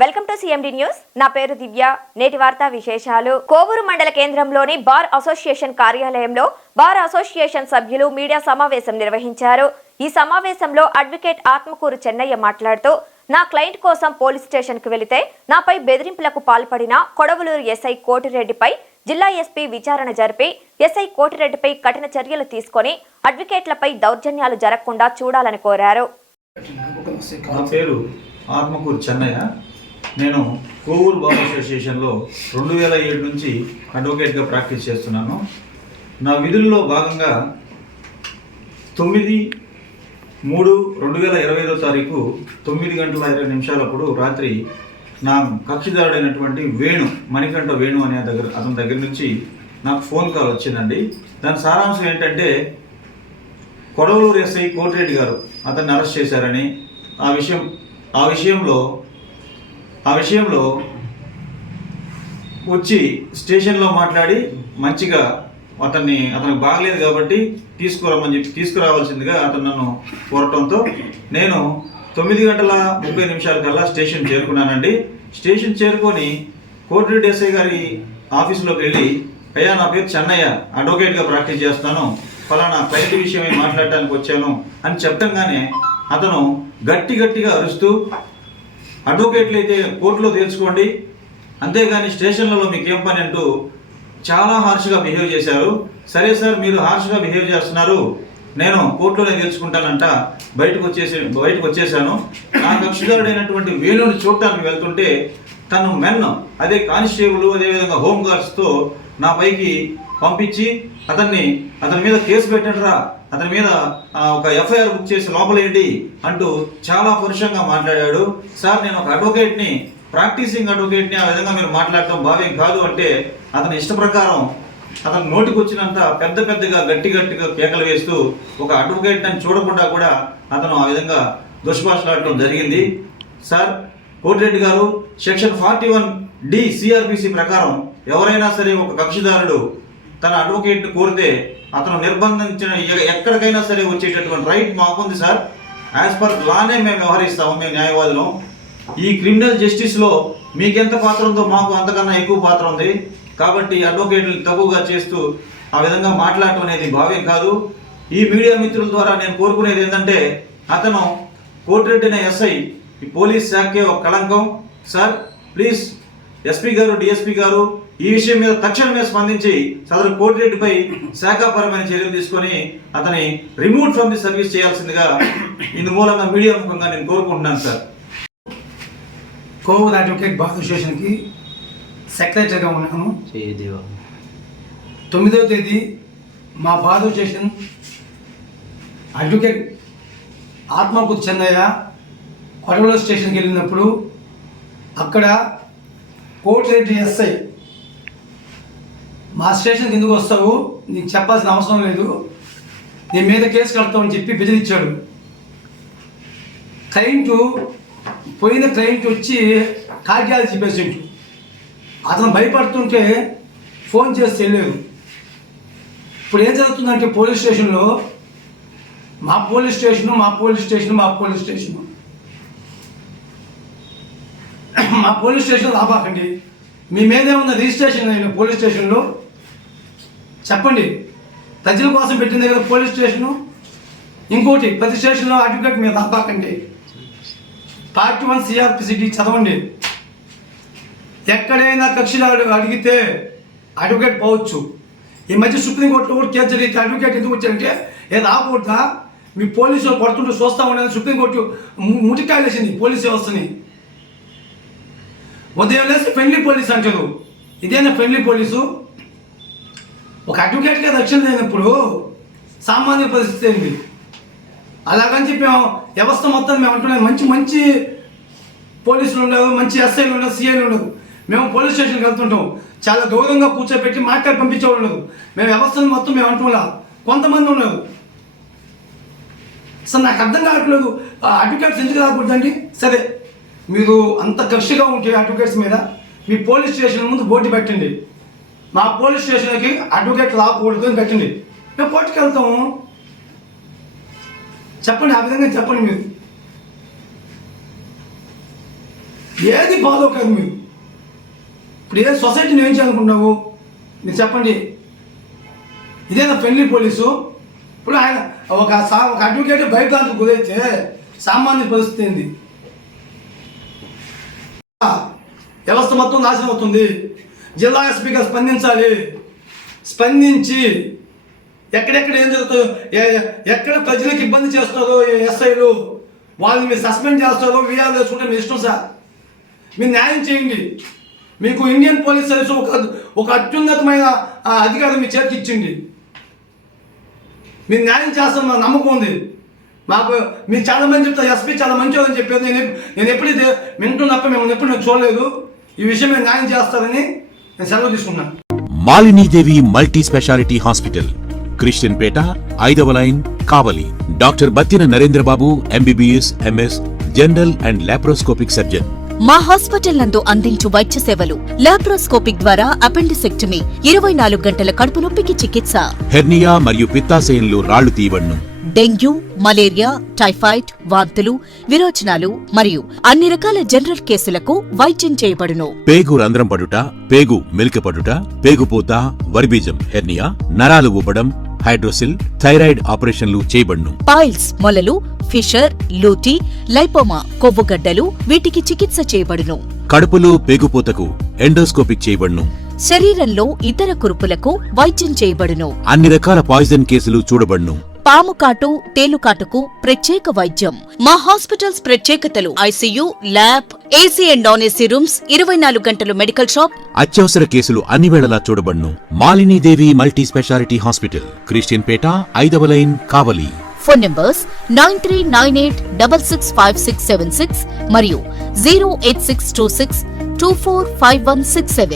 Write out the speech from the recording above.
Welcome to CMD news. నా పేరు దివ్య. నేటి వార్తా విశేషాలు. కోవూరు మండల కేంద్రంలోని బార్ అసోసియేషన్ కార్యాలయంలో బార్ అసోసియేషన్ సభ్యులు మీడియా సమావేశం నిర్వహించారు. ఈ సమావేశంలో అడ్వకేట్ ఆత్మకూరు చెన్నయ్య మాట్లాడుతూ, నా క్లయింట్ కోసం పోలీస్ స్టేషన్ కు వెళితే నాపై బెదిరింపులకు పాల్పడిన కొడవలూరు ఎస్ఐ కోటిరెడ్డిపై జిల్లా ఎస్పీ విచారణ జరిపి ఎస్ఐ కోటిరెడ్డిపై కఠిన చర్యలు తీసుకొని అడ్వకేట్లపై దౌర్జన్యాలు జరగకుండా చూడాలని కోరారు. నా పేరు ఆత్మకూరు చెన్నయ్య. నేను కోవూరు బార్ అసోసియేషన్లో 2007 నుంచి అడ్వకేట్గా ప్రాక్టీస్ చేస్తున్నాను. నా విధుల్లో భాగంగా 9/3/2025 తారీఖు 9:20 రాత్రి నా కక్షిదారుడైనటువంటి మణికంఠ వేణు అనే అతని దగ్గర నుంచి నాకు ఫోన్ కాల్ వచ్చిందండి. దాని సారాంశం ఏంటంటే, కొడవలూరు ఎస్ఐ కోటిరెడ్డి గారు అతన్ని అరెస్ట్ చేశారని, ఆ విషయంలో వచ్చి స్టేషన్లో మాట్లాడి మంచిగా అతనికి బాగలేదు కాబట్టి తీసుకురావాల్సిందిగా అతను నన్ను కోరటంతో నేను 9:30 కల్లా స్టేషన్ చేరుకున్నానండి. స్టేషన్ చేరుకొని కోటిరెడ్డి ఎస్ఐ గారి ఆఫీసులోకి వెళ్ళి, అయ్యా నా పేరు చెన్నయ్య, అడ్వకేట్గా ప్రాక్టీస్ చేస్తాను, ఫలానా క్లయింట్ విషయమై మాట్లాడటానికి వచ్చాను అని చెప్పడంగానే అతను గట్టిగా అరుస్తూ, అడ్వకేట్లు అయితే కోర్టులో తేల్చుకోండి, అంతేగాని స్టేషన్లలో మీకేం పని అంటూ చాలా హార్ష్గా బిహేవ్ చేశారు. సరే సార్, మీరు హార్ష్గా బిహేవ్ చేస్తున్నారు, నేను కోర్టులోనే తేల్చుకుంటానంట బయటకు వచ్చేసాను. నా కక్షిదారుడైనటువంటి వేణుని చూడటానికి వెళ్తుంటే తను అదే కానిస్టేబుల్, అదేవిధంగా హోంగార్డ్స్తో నా పైకి పంపించి అతని మీద కేసు పెట్టండిరా, అతని మీద ఒక ఎఫ్ఐఆర్ బుక్ చేసి లోపలేండి అంటూ చాలా పరుషంగా మాట్లాడాడు. సార్, నేను ఒక అడ్వకేట్ని, ప్రాక్టీసింగ్ అడ్వకేట్ని, ఆ విధంగా మీరు మాట్లాడటం భావ్యం కాదు అంటే అతని ఇష్ట ప్రకారం అతను నోటికి వచ్చినంత పెద్దగా గట్టిగా కేకలు వేస్తూ ఒక అడ్వకేట్ అని చూడకుండా కూడా అతను ఆ విధంగా దుష్భాషలాడటం జరిగింది. సార్, కోటిరెడ్డి గారు సెక్షన్ 41D CRPC ప్రకారం ఎవరైనా సరే ఒక కక్షిదారుడు తన అడ్వకేట్ని కోరితే అతను నిర్బంధించిన ఎక్కడికైనా సరే వచ్చేటటువంటి రైట్ మాకుంది సార్. యాజ్ పర్ లానే మేము వ్యవహరిస్తాము, మేము న్యాయవాదులం. ఈ క్రిమినల్ జస్టిస్లో మీకెంత పాత్ర ఉందో మాకు అంతకన్నా ఎక్కువ పాత్ర ఉంది. కాబట్టి అడ్వకేట్లు తక్కువగా చేస్తూ ఆ విధంగా మాట్లాడటం అనేది భావ్యం కాదు. ఈ మీడియా మిత్రుల ద్వారా నేను కోరుకునేది ఏంటంటే, అతను కోటిరెడ్డి అనే ఎస్ఐ ఈ పోలీస్ శాఖకే ఒక కళంకం. సార్, ప్లీజ్ ఎస్పీ గారు, డిఎస్పీ గారు ఈ విషయం మీద తక్షణమే స్పందించి సదరు కోటిరెడ్డిపై శాఖాపరమైన చర్యలు తీసుకొని అతని రిమూవ్ ఫ్రమ్ ది సర్వీస్ చేయాల్సిందిగా ఇందు మూలంగా మీడియా ముఖంగా నేను కోరుకుంటున్నాను. సార్, కోవూరు అడ్వకేట్ బార్ అసోసియేషన్కి సెక్రటరీగా ఉన్నాను. 9వ తేదీ మా bar association advocate Atmakur Chennaiah Kodavalur స్టేషన్కి వెళ్ళినప్పుడు అక్కడ కోటిరెడ్డి ఎస్ఐ, మా స్టేషన్కి ఎందుకు వస్తావు, నీకు చెప్పాల్సిన అవసరం లేదు, నీ మీద కేసు కడతామని చెప్పి బెదిరించాడు. పోయిన క్లయింట్ వచ్చి కార్డియాలజీ పేషెంట్, అతను భయపడుతుంటే ఫోన్ చేసి వెళ్ళలేదు. ఇప్పుడు ఏం జరుగుతుందంటే పోలీస్ స్టేషన్లో మా పోలీస్ స్టేషన్ రాబాకండి, మీ మీదే ఉన్న రిజిస్ట్రేషన్ అయిన పోలీస్ స్టేషన్లో చెప్పండి. ప్రజల కోసం పెట్టింది కదా పోలీస్ స్టేషను. ఇంకోటి, ప్రతి స్టేషన్లో అడ్వకేట్ మీద రాబాకండి. Part 1 CRPC చదవండి. ఎక్కడైనా కక్షిదారుడు అడిగితే అడ్వకేట్ పోవచ్చు. ఈ మధ్య సుప్రీంకోర్టులో కూడా కేసు జరిగితే అడ్వకేట్ ఎందుకు వచ్చారంటే, రాకూడదా, మీ పోలీసులు పడుతుంటూ చూస్తూ ఉండేది సుప్రీంకోర్టు ముటికాయలు వేసింది పోలీస్ వ్యవస్థని. ఉదయం లేసి ఫ్రెండ్లీ పోలీస్ అంటారు. ఇదేనా ఫ్రెండ్లీ పోలీసు? ఒక అడ్వకేట్గా రక్షణ లేనప్పుడు సామాన్య పరిస్థితి ఏంది? అలాగని చెప్పి వ్యవస్థ మొత్తం మేము అంటున్నాం, మంచి పోలీసులు ఉండరు, మంచి ఎస్ఐలు ఉండరు, సిఐలు ఉండరు. మేము పోలీస్ స్టేషన్కి వెళ్తుంటాం, చాలా గౌరవంగా కూర్చోబెట్టి మాట్లాడి పంపించేవాళ్ళు ఉండదు. మేము వ్యవస్థను మొత్తం మేము అంటున్నా, కొంతమంది ఉన్నారు. సార్, నాకు అర్థం కావట్లేదు, అడ్వకేట్స్ ఎందుకు రాకూడదండి? సరే, మీరు అంత కక్షిగా ఉంటే అడ్వకేట్స్ మీద మీ పోలీస్ స్టేషన్ ముందు బోర్డు పెట్టండి, మా పోలీస్ స్టేషన్కి అడ్వకేట్ రాకూడదు అని పెట్టండి, మేము కోర్టుకి వెళ్తాము. చెప్పండి, ఆ విధంగా చెప్పండి. మీరు ఏది ఫాలో కాదు మీరు. ఇప్పుడు ఏ సొసైటీని ఏం చేయాలనుకుంటున్నావు మీరు చెప్పండి. ఇదేనా ఫ్రెండ్లీ పోలీసు? ఇప్పుడు ఆయన ఒక అడ్వకేట్ భయభ్రాంతికి గురైతే సామాన్య పరిస్థితి ఏంది? వ్యవస్థ మొత్తం నాశనం అవుతుంది. జిల్లా ఎస్పీ గారు స్పందించాలి. స్పందించి ఎక్కడెక్కడ ఏం జరుగుతుందో, ఎక్కడ ప్రజలకు ఇబ్బంది చేస్తారో ఎస్ఐలు వాళ్ళని మీరు సస్పెండ్ చేస్తారో వీఆర్ వేసుకుంటే మీ ఇష్టం సార్. మీరు న్యాయం చేయండి. మీకు ఇండియన్ పోలీస్ సర్వీస్ ఒక అత్యున్నతమైన అధికారం మీ చేతికి ఇచ్చింది. మీరు న్యాయం చేస్తారని నాకు నమ్మకం ఉంది. మాకు మీరు చాలా మంది చెప్తారు ఎస్పీ చాలా మంచివారు అని చెప్పారు. నేను ఎప్పుడైతే వింటున్నప్ప మిమ్మల్ని ఎప్పుడు నేను చూడలేదు. ఈ విషయం మీరు న్యాయం చేస్తారని నేను సెలవు తీసుకున్నాను. Malinidevi multi speciality hospital, Christian Peta, 5వ line, Kavali. Doctor Battina Narendrababu, MBBS, MS, general and laparoscopic surgeon. మా హాస్పిటల్ నందు అందించు వైద్య సేవలు: లాప్రోస్కోపిక్ ద్వారా అపెండిసెక్టమీ, 24 గంటల కడుపు నొప్పికి చికిత్స, హెర్నియా మరియు పిత్తాశయంలో రాళ్లు తీయబడును, డెంగ్యూ, మలేరియా, టైఫాయిడ్, వాంతులు, విరోచనాలు మరియు అన్ని రకాల జనరల్ కేసులకు వైద్యం చేయబడును. పేగు రంధ్రం పడుట, పేగు మెలికపడుట, పేగుపూత, వర్బీజం, హెర్నియా, నరాలు ఊపడం, హైడ్రోసిల్, థైరాయిడ్ ఆపరేషన్లు చేయబడును. పైల్స్, మొలలు, ఫిషర్, లూటీ, లైపోమా, కొవ్వుగడ్డలు వీటికి చికిత్స చేయబడును. కడుపులో పేగుపూతకు ఎండోస్కోపిక్ చేయబడును. శరీరంలో ఇతర కురుపులకు వైద్యం చేయబడును. అన్ని రకాల పాయిజన్ కేసులు చూడబడును. పాము కాటు, తేలుకాటుకు ప్రత్యేక వైద్యం. మా హాస్పిటల్స్ ప్రత్యేకతలు: ICU, lab, AC and non AC rooms, 24 గంటలు మెడికల్ షాప్. అత్యవసర కేసులు అన్ని వేళలా చూడబడును. Malinidevi multi speciality hospital, Christian Peta, 5వ లైన్, కావలి. ఫోన్ నంబర్స్ 9398665676 మరియు 08626245167.